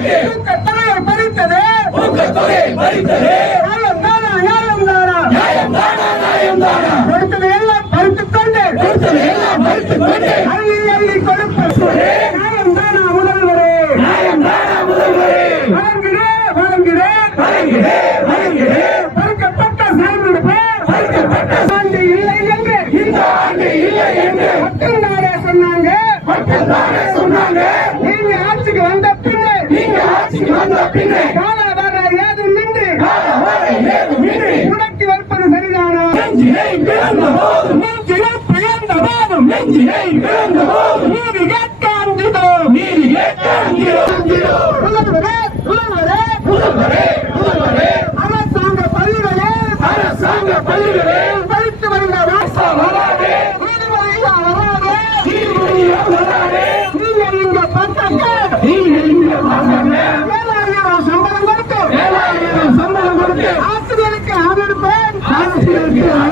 ஊக்கத்தொகையை பறித்தது ஊக்கத்தொகையை பறித்தது நியாயம் தானா நியாயம் தானா. நியாயம் தானா நியாயம் தானா. கொடுத்ததை எல்லாம் பறித்துக் கொண்டு. கொடுத்ததை எல்லாம் மறுத்துக் கொண்டு. அள்ளி அள்ளி கொடுப்பது நியாயம் தானா முதல்வரே. நியாயம் தானா முதல்வரே. பறிக்கப்பட்ட பறிக்கப்பட்ட ஆண்டு இல்லை என்று. இந்த ஆண்டு இல்லை என்று. மக்கள் நாடே சொன்னாங்க. மக்கள் வந்த வர ஏதுமின்றி கால வர ஏதுமின்றி உனக்கு வைப்பது சரிதானா? நெஞ்சினை பிறந்த போது நெஞ்சினை பிறந்த போது அரசாங்க பள்ளிகளே. அரசாங்க பள்ளிகளே. Yeah.